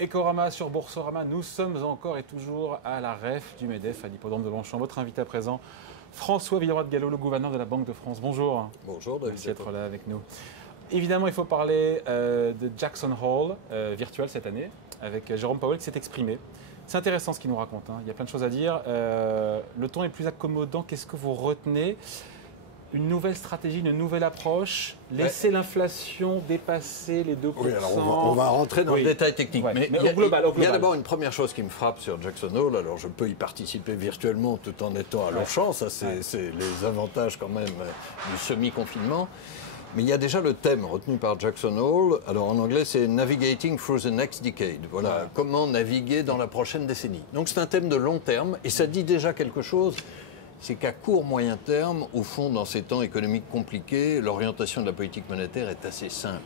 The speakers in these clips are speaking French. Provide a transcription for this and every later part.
Ecorama sur Boursorama, nous sommes encore et toujours à la REF du MEDEF à l'hippodrome de Longchamp. Votre invité à présent, François Villeroy de Galhau, le gouverneur de la Banque de France. Bonjour. Bonjour, David. Merci d'être là avec nous. Évidemment, il faut parler de Jackson Hole, virtuel cette année, avec Jérôme Powell qui s'est exprimé. C'est intéressant ce qu'il nous raconte, hein. Il y a plein de choses à dire. Le ton est plus accommodant. Qu'est-ce que vous retenez ? Une nouvelle stratégie, une nouvelle approche, laisser l'inflation dépasser les 2%. Oui, alors on va rentrer dans le détail technique. Ouais, mais au global. Il y a d'abord une première chose qui me frappe sur Jackson Hole. Alors je peux y participer virtuellement tout en étant à Longchamp. Ça, c'est les avantages quand même du semi-confinement. Mais il y a déjà le thème retenu par Jackson Hole. Alors en anglais, c'est Navigating through the next decade. Voilà, comment naviguer dans la prochaine décennie. Donc c'est un thème de long terme et ça dit déjà quelque chose. C'est qu'à court, moyen terme, au fond, dans ces temps économiques compliqués, l'orientation de la politique monétaire est assez simple.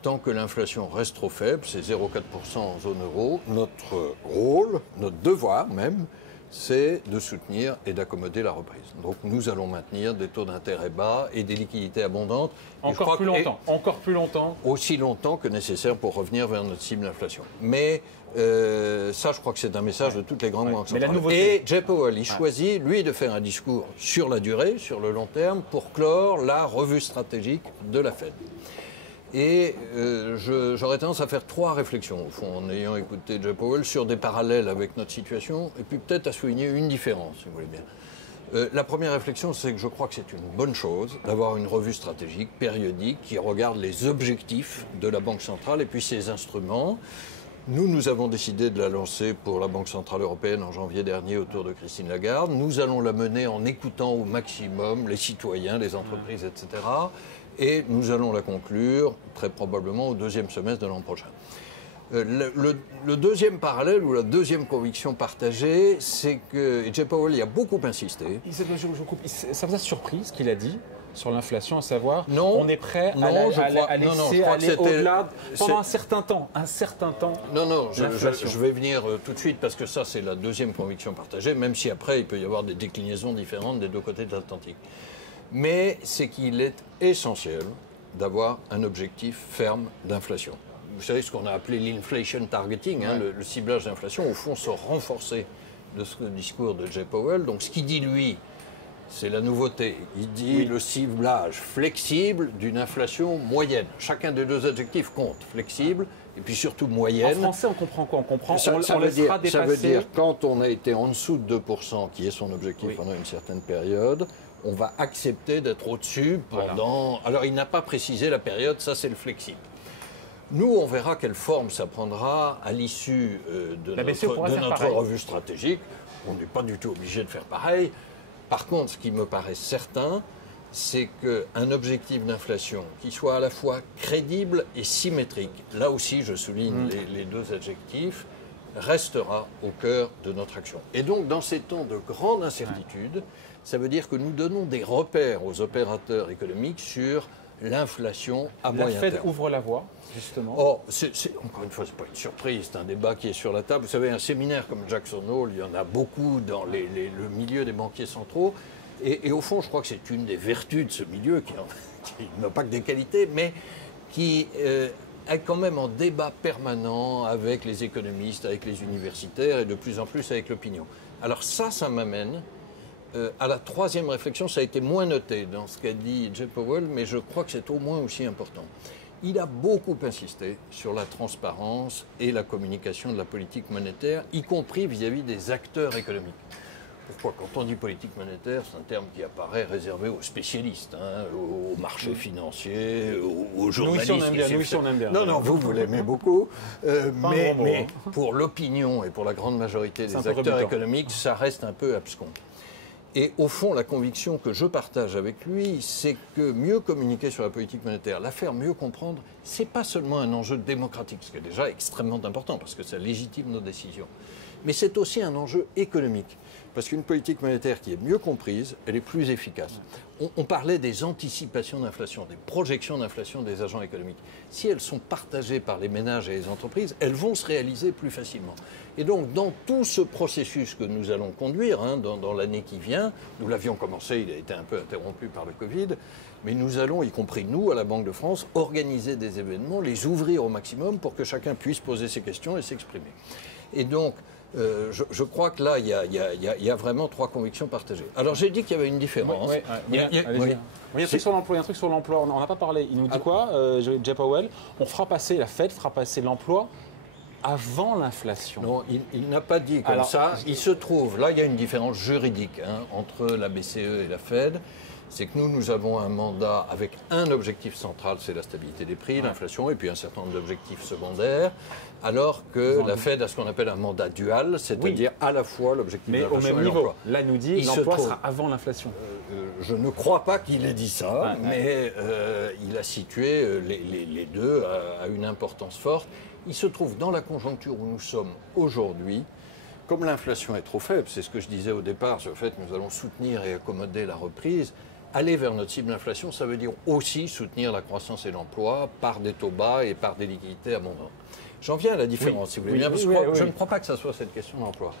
Tant que l'inflation reste trop faible, c'est 0,4% en zone euro, notre rôle, notre devoir même, c'est de soutenir et d'accommoder la reprise. Donc nous allons maintenir des taux d'intérêt bas et des liquidités abondantes. Encore plus longtemps. Aussi longtemps que nécessaire pour revenir vers notre cible d'inflation. Mais ça, je crois que c'est un message de toutes les grandes banques centrales. Et Jay Powell, il choisit, lui, de faire un discours sur la durée, sur le long terme, pour clore la revue stratégique de la Fed. Et j'aurais tendance à faire 3 réflexions, au fond, en ayant écouté Jay Powell, sur des parallèles avec notre situation, et puis peut-être à souligner une différence, si vous voulez bien. La première réflexion, c'est que je crois que c'est une bonne chose d'avoir une revue stratégique périodique qui regarde les objectifs de la Banque centrale et puis ses instruments. Nous avons décidé de la lancer pour la Banque centrale européenne en janvier dernier autour de Christine Lagarde. Nous allons la mener en écoutant au maximum les citoyens, les entreprises, etc. Et nous allons la conclure très probablement au 2e semestre de l'an prochain. Le deuxième parallèle ou la deuxième conviction partagée, c'est que Jay Powell y a beaucoup insisté. Ça vous a surpris ce qu'il a dit sur l'inflation, à savoir, non, on est prêt à laisser aller au-delà pendant un certain temps. Non, je vais venir tout de suite parce que ça, c'est la deuxième conviction partagée, même si après, il peut y avoir des déclinaisons différentes des deux côtés de l'Atlantique. Mais c'est qu'il est essentiel d'avoir un objectif ferme d'inflation. Vous savez ce qu'on a appelé l'inflation targeting, hein, le ciblage d'inflation, au fond, se renforcer de ce discours de Jay Powell. Donc ce qu'il dit, lui, c'est la nouveauté. Il dit le ciblage flexible d'une inflation moyenne. Chacun des deux adjectifs compte. Flexible et puis surtout moyenne. En français, on comprend quoi? On comprend ça veut dire quand on a été en dessous de 2%, qui est son objectif pendant une certaine période, on va accepter d'être au-dessus pendant... Voilà. Alors il n'a pas précisé la période, ça c'est le flexible. Nous, on verra quelle forme ça prendra à l'issue de notre revue stratégique. On n'est pas du tout obligé de faire pareil. Par contre, ce qui me paraît certain, c'est qu'un objectif d'inflation qui soit à la fois crédible et symétrique, là aussi je souligne les deux adjectifs, restera au cœur de notre action. Et donc, dans ces temps de grande incertitude, ça veut dire que nous donnons des repères aux opérateurs économiques sur l'inflation à moyen terme. La Fed ouvre la voie, justement. Encore une fois, ce n'est pas une surprise, c'est un débat qui est sur la table. Vous savez, un séminaire comme Jackson Hole, il y en a beaucoup dans le milieu des banquiers centraux. Et au fond, je crois que c'est une des vertus de ce milieu, qui n'a pas que des qualités, mais qui est quand même en débat permanent avec les économistes, avec les universitaires et de plus en plus avec l'opinion. Alors ça m'amène à la troisième réflexion. Ça a été moins noté dans ce qu'a dit Jay Powell, mais je crois que c'est au moins aussi important. Il a beaucoup insisté sur la transparence et la communication de la politique monétaire, y compris vis-à-vis des acteurs économiques. Pourquoi? Quand on dit politique monétaire, c'est un terme qui apparaît réservé aux spécialistes, hein, aux marchés financiers, aux journalistes. Nous ici, on aime bien. Non, vous l'aimez beaucoup. Mais pour l'opinion et pour la grande majorité des acteurs économiques, ça reste un peu abscon. Et au fond, la conviction que je partage avec lui, c'est que mieux communiquer sur la politique monétaire, la faire mieux comprendre, c'est pas seulement un enjeu démocratique, ce qui est déjà extrêmement important, parce que ça légitime nos décisions. Mais c'est aussi un enjeu économique. Parce qu'une politique monétaire qui est mieux comprise, elle est plus efficace. On parlait des anticipations d'inflation, des projections d'inflation des agents économiques. Si elles sont partagées par les ménages et les entreprises, elles vont se réaliser plus facilement. Et donc, dans tout ce processus que nous allons conduire dans l'année qui vient, nous l'avions commencé, il a été un peu interrompu par le Covid, mais nous allons, y compris nous, à la Banque de France, organiser des événements, les ouvrir au maximum pour que chacun puisse poser ses questions et s'exprimer. Et donc, je crois que là, il y a vraiment 3 convictions partagées. Alors, j'ai dit qu'il y avait une différence. Il y a un truc sur l'emploi, on n'en a pas parlé. Il nous dit quoi, Jay Powell? La Fed fera passer l'emploi avant l'inflation. Non, il n'a pas dit comme ça. Il se trouve, là, il y a une différence juridique entre la BCE et la Fed. C'est que nous avons un mandat avec un objectif central, c'est la stabilité des prix, l'inflation, et puis un certain nombre d'objectifs secondaires, alors que la Fed a ce qu'on appelle un mandat dual, c'est-à-dire à la fois l'objectif de l'inflation et l'emploi. Mais au même niveau, là nous dit l'emploi sera avant l'inflation. Je ne crois pas qu'il ait dit ça, mais il a situé les deux à une importance forte. Il se trouve dans la conjoncture où nous sommes aujourd'hui, comme l'inflation est trop faible, c'est ce que je disais au départ, sur le fait que nous allons soutenir et accommoder la reprise. Aller vers notre cible d'inflation, ça veut dire aussi soutenir la croissance et l'emploi par des taux bas et par des liquidités abondantes. J'en viens à la différence, si vous voulez bien, parce que je ne crois pas que ça soit cette question d'emploi.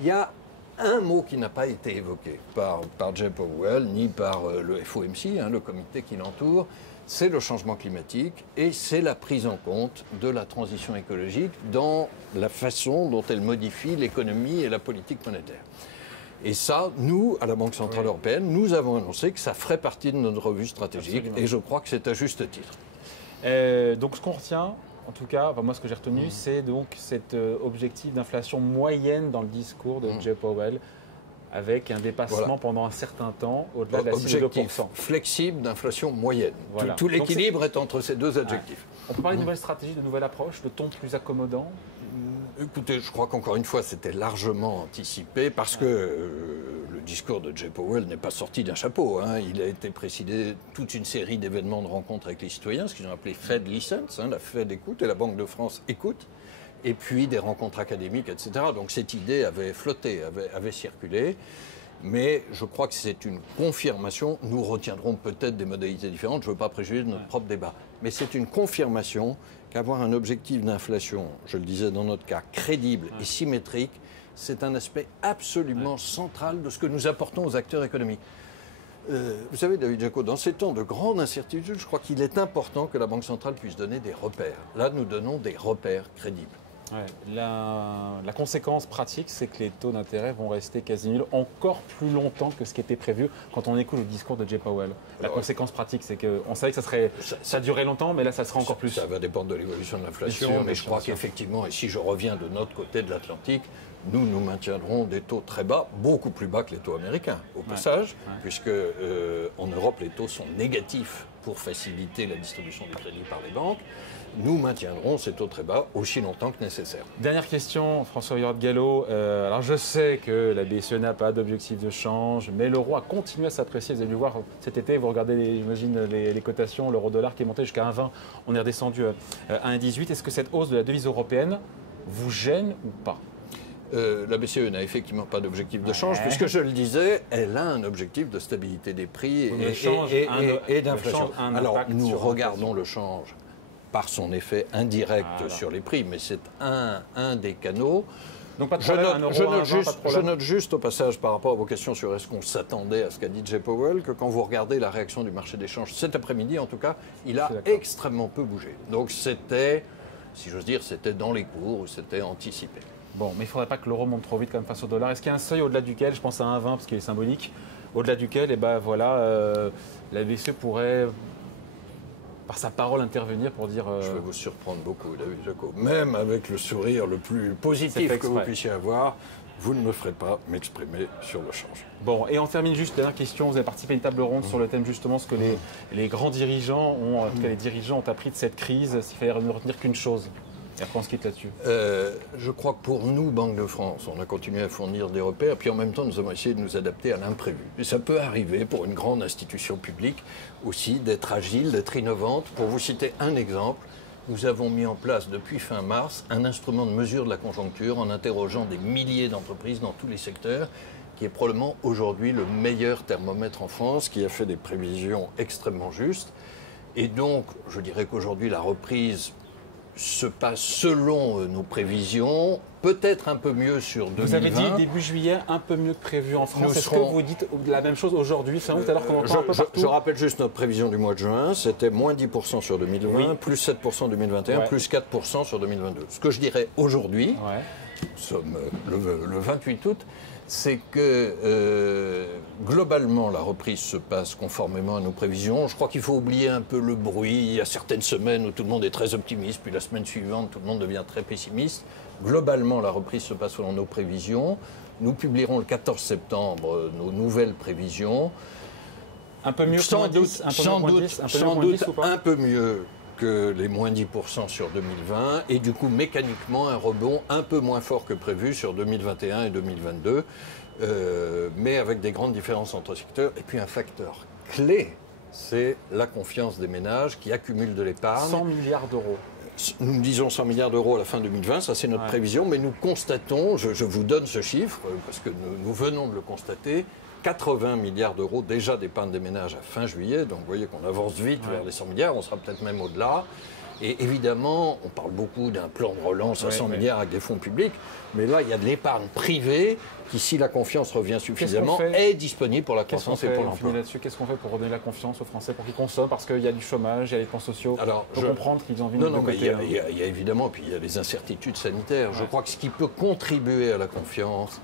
Il y a un mot qui n'a pas été évoqué par Jay Powell, ni par le FOMC, le comité qui l'entoure, c'est le changement climatique et c'est la prise en compte de la transition écologique dans la façon dont elle modifie l'économie et la politique monétaire. Et ça, nous, à la Banque Centrale Européenne, nous avons annoncé que ça ferait partie de notre revue stratégique. Absolument. Et je crois que c'est à juste titre. Donc ce qu'on retient, en tout cas, moi ce que j'ai retenu, c'est donc cet objectif d'inflation moyenne dans le discours de Jay Powell, avec un dépassement pendant un certain temps au-delà de la cible de 2%. Objectif flexible d'inflation moyenne. Voilà. Tout l'équilibre est entre ces deux adjectifs. On peut parler de nouvelles stratégies, de nouvelles approches, de ton plus accommodant? Écoutez, je crois qu'encore une fois, c'était largement anticipé parce que le discours de Jay Powell n'est pas sorti d'un chapeau. Il a été précédé toute une série d'événements de rencontres avec les citoyens, ce qu'ils ont appelé Fed Listens, la Fed écoute et la Banque de France écoute, et puis des rencontres académiques, etc. Donc cette idée avait flotté, avait circulé. Mais je crois que c'est une confirmation. Nous retiendrons peut-être des modalités différentes. Je ne veux pas préjuger de notre propre débat. Mais c'est une confirmation qu'avoir un objectif d'inflation, je le disais dans notre cas, crédible et symétrique, c'est un aspect absolument central de ce que nous apportons aux acteurs économiques. Vous savez, David Jaco, dans ces temps de grande incertitude, je crois qu'il est important que la Banque centrale puisse donner des repères. Là, nous donnons des repères crédibles. La conséquence pratique, c'est que les taux d'intérêt vont rester quasi nuls encore plus longtemps que ce qui était prévu quand on écoute le discours de Jay Powell. La conséquence pratique, c'est qu'on savait que ça durerait longtemps, mais là, ça sera encore plus. Ça va dépendre de l'évolution de l'inflation, mais je crois qu'effectivement, et si je reviens de notre côté de l'Atlantique, nous maintiendrons des taux très bas, beaucoup plus bas que les taux américains, au passage, puisque en Europe, les taux sont négatifs pour faciliter la distribution du crédit par les banques. Nous maintiendrons ces taux très bas aussi longtemps que nécessaire. Dernière question, François Villard-Gallo. Alors je sais que la BCE n'a pas d'objectif de change, mais l'euro a continué à s'apprécier. Vous avez dû voir cet été, vous regardez, j'imagine, les cotations, l'euro-dollar qui est monté jusqu'à 1,20. On est redescendu à 1,18. Est-ce que cette hausse de la devise européenne vous gêne ou pas ? La BCE n'a effectivement pas d'objectif de change, puisque je le disais, elle a un objectif de stabilité des prix et d'inflation. Alors nous regardons le change par son effet indirect sur les prix, mais c'est un des canaux. Donc pas de problème, je note juste au passage par rapport à vos questions sur est-ce qu'on s'attendait à ce qu'a dit Jay Powell, que quand vous regardez la réaction du marché des changes cet après-midi, en tout cas, il a extrêmement peu bougé. Donc c'était, si j'ose dire, c'était dans les cours, c'était anticipé. Bon, mais il ne faudrait pas que l'euro monte trop vite quand même face au dollar. Est-ce qu'il y a un seuil au-delà duquel, je pense à 1,20 parce qu'il est symbolique, au-delà duquel, la BCE pourrait, par sa parole, intervenir pour dire... Je vais vous surprendre beaucoup, David Jaco. Même avec le sourire le plus positif que vous puissiez avoir, vous ne me ferez pas m'exprimer sur le change. Bon, et on termine juste, dernière question. Vous avez participé à une table ronde sur le thème justement ce que les grands dirigeants ont, en tout cas les dirigeants ont appris de cette crise, s'il fallait ne retenir qu'une chose. Et après, on se quitte là-dessus. Je crois que pour nous, Banque de France, on a continué à fournir des repères, puis en même temps, nous avons essayé de nous adapter à l'imprévu. Et ça peut arriver pour une grande institution publique aussi d'être agile, d'être innovante. Pour vous citer un exemple, nous avons mis en place depuis fin mars un instrument de mesure de la conjoncture en interrogeant des milliers d'entreprises dans tous les secteurs, qui est probablement aujourd'hui le meilleur thermomètre en France, qui a fait des prévisions extrêmement justes. Et donc, je dirais qu'aujourd'hui, la reprise se passe selon nos prévisions, peut-être un peu mieux sur 2020. Vous avez dit début juillet, un peu mieux que prévu en France. Est-ce que vous dites la même chose aujourd'hui? C'est tout à l'heure qu'on entend un peu partout. Je rappelle juste notre prévision du mois de juin, c'était moins 10% sur 2020, oui. Plus 7% en 2021, ouais. Plus 4% sur 2022. Ce que je dirais aujourd'hui, nous sommes le 28 août, c'est que globalement la reprise se passe conformément à nos prévisions. Je crois qu'il faut oublier un peu le bruit. Il y a certaines semaines où tout le monde est très optimiste, puis la semaine suivante tout le monde devient très pessimiste. Globalement la reprise se passe selon nos prévisions. Nous publierons le 14 septembre nos nouvelles prévisions. Un peu mieux que sans doute un peu mieux que les moins 10% sur 2020 et du coup mécaniquement un rebond un peu moins fort que prévu sur 2021 et 2022, mais avec des grandes différences entre secteurs. Et puis un facteur clé, c'est la confiance des ménages qui accumulent de l'épargne. 100 milliards d'euros. Nous disons 100 milliards d'euros à la fin 2020, ça c'est notre prévision, mais nous constatons, je vous donne ce chiffre, parce que nous venons de le constater, 80 milliards d'euros déjà d'épargne des ménages à fin juillet, donc vous voyez qu'on avance vite vers les 100 milliards, on sera peut-être même au-delà. Et évidemment, on parle beaucoup d'un plan de relance à 100 milliards avec des fonds publics, mais là, il y a de l'épargne privée qui, si la confiance revient suffisamment, est disponible pour la croissance et pour l'emploi. Qu'est-ce qu'on fait pour redonner la confiance aux Français, pour qu'ils consomment? Parce qu'il y a du chômage, il y a les plans sociaux. Alors, il faut comprendre qu'ils ont envie de côté. Il y a évidemment, puis il y a les incertitudes sanitaires. Ouais. Je crois que ce qui peut contribuer à la confiance,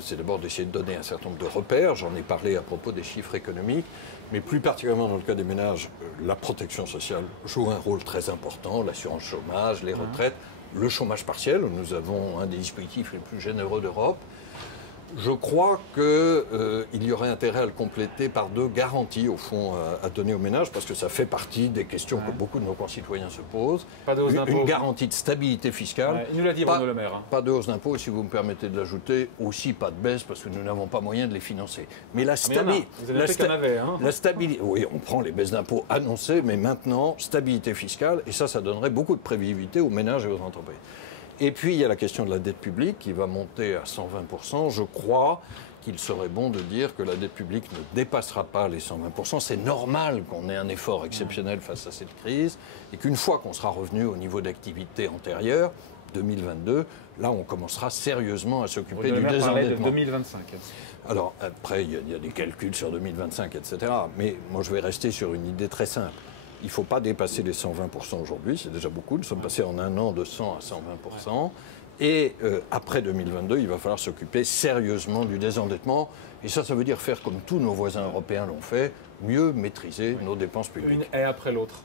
c'est d'abord d'essayer de donner un certain nombre de repères. J'en ai parlé à propos des chiffres économiques, mais plus particulièrement dans le cas des ménages, la protection sociale joue un rôle très important, l'assurance chômage, les retraites, le chômage partiel. Nous avons un des dispositifs les plus généreux d'Europe. Je crois qu'il y aurait intérêt à le compléter par 2 garanties, au fond, à donner aux ménages, parce que ça fait partie des questions que beaucoup de nos concitoyens se posent. Pas de hausse d'impôt. Une garantie de stabilité fiscale. Il nous l'a dit, Bruno Le Maire. Pas de hausse d'impôt, si vous me permettez de l'ajouter, aussi pas de baisse, parce que nous n'avons pas moyen de les financer. Mais la stabilité... La stabilité... Oui, on prend les baisses d'impôts annoncées, mais maintenant, stabilité fiscale, et ça donnerait beaucoup de prévisibilité aux ménages et aux entreprises. Et puis, il y a la question de la dette publique qui va monter à 120%. Je crois qu'il serait bon de dire que la dette publique ne dépassera pas les 120%. C'est normal qu'on ait un effort exceptionnel face à cette crise et qu'une fois qu'on sera revenu au niveau d'activité antérieur, 2022, là, on commencera sérieusement à s'occuper du désendettement. De 2025. Alors, après, il y a des calculs sur 2025, etc. Mais moi, je vais rester sur une idée très simple. Il ne faut pas dépasser les 120% aujourd'hui, c'est déjà beaucoup. Nous sommes passés en un an de 100 à 120%. Et après 2022, il va falloir s'occuper sérieusement du désendettement. Et ça veut dire faire comme tous nos voisins européens l'ont fait, mieux maîtriser nos dépenses publiques. Une et après l'autre.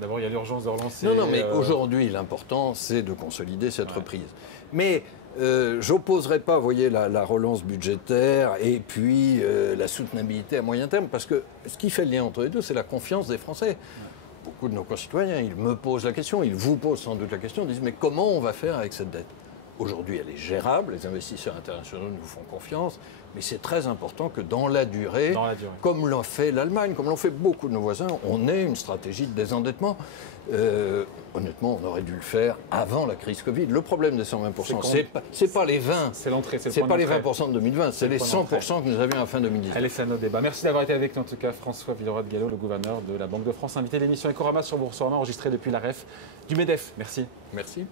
D'abord, il y a l'urgence de relancer... Non, mais aujourd'hui, l'important, c'est de consolider cette reprise. Mais... j'opposerai pas, vous voyez, la relance budgétaire et puis la soutenabilité à moyen terme, parce que ce qui fait le lien entre les deux, c'est la confiance des Français. Beaucoup de nos concitoyens, ils me posent la question, ils vous posent sans doute la question, ils disent mais comment on va faire avec cette dette? Aujourd'hui, elle est gérable, les investisseurs internationaux nous font confiance, mais c'est très important que dans la durée, comme l'ont fait l'Allemagne, comme l'ont fait beaucoup de nos voisins, on ait une stratégie de désendettement. Honnêtement, on aurait dû le faire avant la crise Covid. Le problème des 120%, c'est pas les 20. C'est l'entrée, c'est pas les 20% de 2020, c'est les 100% que nous avions à fin 2019. Allez, c'est un autre débat. Merci d'avoir été avec nous, en tout cas, François Villeroy de Galhau, le gouverneur de la Banque de France, invité de l'émission Ecorama sur Boursorama, enregistré depuis la REF du MEDEF. Merci. Merci.